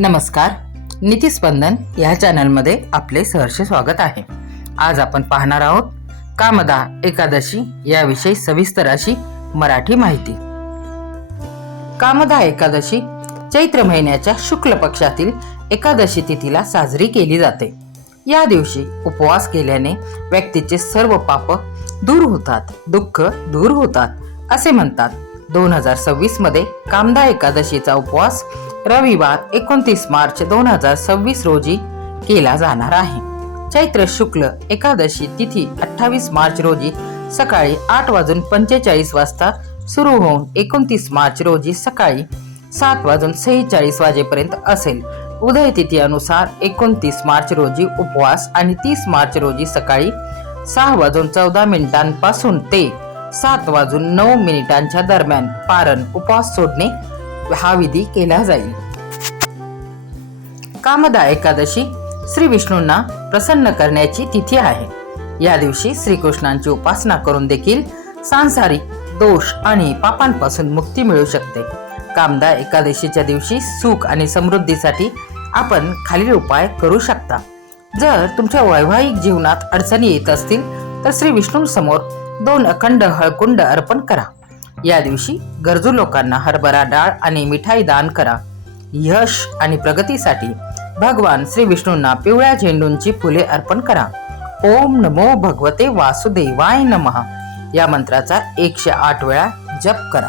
नमस्कार, नीतिस्पंदन या चॅनलमध्ये आपले सहर्ष स्वागत आहे. आज आपण पाहणार आहोत कामदा एकादशी याविषयी सविस्तर अशी मराठी माहिती. कामदा एकादशी चैत्र महिन्याच्या शुक्ल पक्षातील एकादशी तिथीला साजरी केली जाते. या दिवशी उपवास केल्याने व्यक्तीचे सर्व पाप दूर होतात, दुःख दूर होतात असे म्हणतात. 2026 मध्ये कामदा एकादशीचा उपवास रविवार 29 मार्च 2026 रोजी केला जाणार आहे. चैत्र शुक्ल एकादशी तिथी 28 मार्च रोजी सकाळी 8:45 वाजता सुरू होऊन 29 मार्च रोजी सकाळी 7:46 वाजेपर्यंत असेल. उदय तिथी अनुसार 29 मार्च रोजी उपवास आणि 30 मार्च रोजी सकाळी 6:14 पासून ते 7:09 दरम्यान पारण उपवास सोडणे हा विधी केला जाईल. कामदा एकादशी श्री विष्णूंना प्रसन्न करण्याची तिथी आहे. या दिवशी श्रीकृष्णांची उपासना करून देखील सांसारिक दोष आणि पापांपासून मुक्ती मिळू शकते. कामदा एकादशीच्या दिवशी सुख आणि समृद्धीसाठी आपण खालील उपाय करू शकता. जर तुमच्या वैवाहिक जीवनात अडचणी येत असतील तर श्री विष्णूंसमोर 2 अखंड हळकुंड अर्पण करा. या दिवशी गरजू लोकांना हरभरा डाळ आणि मिठाई दान करा. यश आणि प्रगतीसाठी भगवान श्री विष्णूंना पिवळ्या झेंडूंची फुले अर्पण करा. ओम नमो भगवते वासुदेवाय नमः या मंत्राचा 108 वेळा जप करा.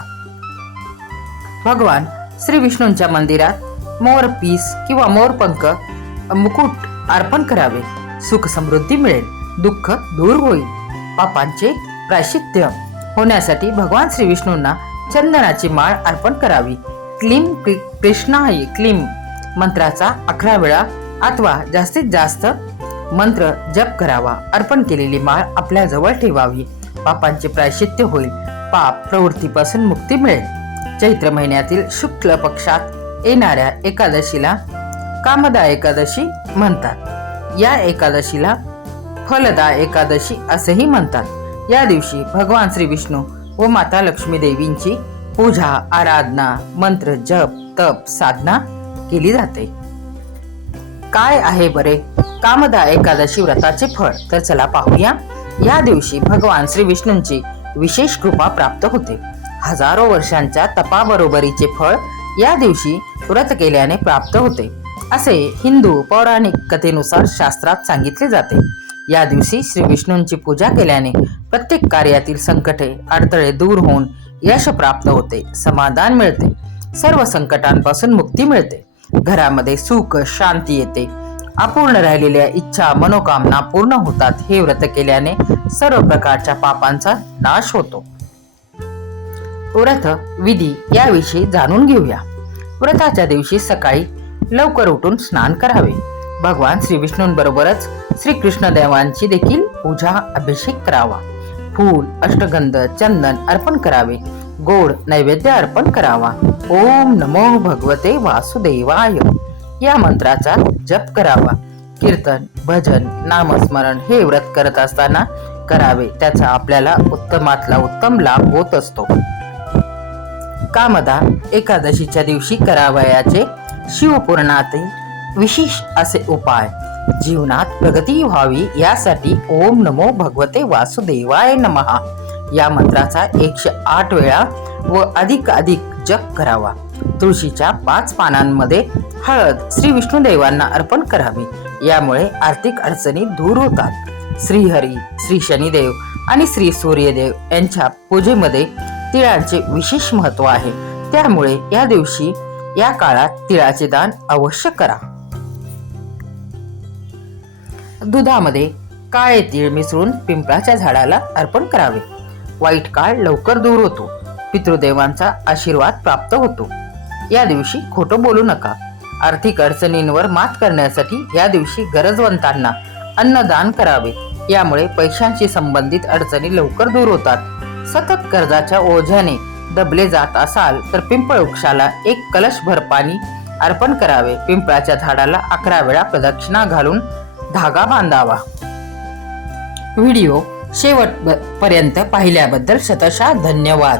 भगवान श्री विष्णूंच्या मंदिरात मोरपीस किंवा मोरपंख मुकुट अर्पण करावे. सुख समृद्धी मिळेल, दुःख दूर होईल. पापांचे प्रायश्चित्य होण्यासाठी भगवान श्री विष्णूंना चंदनाची माळ अर्पण करावी. क्लीम कृष्णाय क्लीम मंत्राचा 11 वेळा अथवा जास्तीत जास्त मंत्र जप करावा. अर्पण केलेली माळ आपल्या जवळ ठेवावी. पापांचे प्रायश्चित्य होईल, पाप प्रवृत्तीपासून मुक्ती मिळेल. चैत्र महिन्यातील शुक्ल पक्षात येणाऱ्या एकादशीला कामदा एकादशी म्हणतात. या एकादशीला फलदा एकादशी असेही म्हणतात. या दिवशी भगवान श्री विष्णू व माता लक्ष्मी देवींची पूजा, आराधना, मंत्र जप, तप, साधना केली जाते. काय आहे बरे कामदा एकादशी व्रताचे फळ? तर चला पाहूया. या दिवशी भगवान श्री विष्णूंची विशेष कृपा प्राप्त होते. हजारो वर्षांच्या तपाबरोबरीचे फळ या दिवशी व्रत केल्याने प्राप्त होते असे हिंदू पौराणिक कथेनुसार शास्त्रात सांगितले जाते. या दिवशी श्री विष्णूंची पूजा केल्याने प्रत्येक कार्यातील संकटे, अडथळे दूर होऊन यश प्राप्त होते, समाधान मिळते, सर्व संकटांपासून मुक्ती मिळते, घरामध्ये सुख शांती येते, अपूर्ण राहिलेल्या इच्छा मनोकामना पूर्ण होतात. हे व्रत केल्याने सर्व प्रकारच्या पापांचा नाश होतो. व्रत विधी याविषयी जाणून घेऊया. व्रताच्या दिवशी सकाळी लवकर उठून स्नान करावे. भगवान श्री विष्णूंबरोबरच श्री कृष्णदेवांची देखील पूजा अभिषेक करावा. फूल, अष्टगंध, चंदन अर्पण करावे. गोड नैवेद्य अर्पण करावा. ओम नमो भगवते वासुदेवाय या मंत्राचा जप करावा. कीर्तन, भजन, नामस्मरण हे व्रत करत असताना करावे. त्याचा आपल्याला उत्तमातला उत्तम लाभ होत असतो. कामदा एकादशीच्या दिवशी करावयाचे शिवपुराणातील विशेष असे उपाय. जीवनात प्रगती व्हावी यासाठी ओम नमो भगवते वासुदेवाय नमः या मंत्राचा 108 वेळा व अधिक जप करावा. तुळशीच्या 5 पानांमध्ये हळद श्री विष्णुदेवांना अर्पण करावी. यामुळे आर्थिक अडचणी दूर होतात. श्रीहरी, श्री शनिदेव आणि श्री सूर्यदेव यांच्या पूजेमध्ये तिळाचे विशेष महत्व आहे. त्यामुळे या दिवशी या काळात तिळाचे दान अवश्य करा. दुधामध्ये काळे तीळ मिसळून पिंपळाच्या झाडाला अर्पण करावे. वाईट काळ लवकर दूर होतो. पितृदेवांचा आशीर्वाद प्राप्त होतो. या दिवशी खोटं बोलू नका. आर्थिक अडचणींवर मात करण्यासाठी या दिवशी गरजवंतांना अन्नदान करावे. यामुळे पैशांशी संबंधित अडचणी लवकर दूर होतात. सतत कर्जाच्या ओझ्याने दबले जात असाल तर पिंपळ वृक्षाला 1 कलशभर पाणी अर्पण करावे. पिंपळाच्या झाडाला 11 वेळा प्रदक्षिणा घालून धागा बांधावा. व्हिडिओ शेवटपर्यंत पाहिल्याबद्दल शतशः धन्यवाद.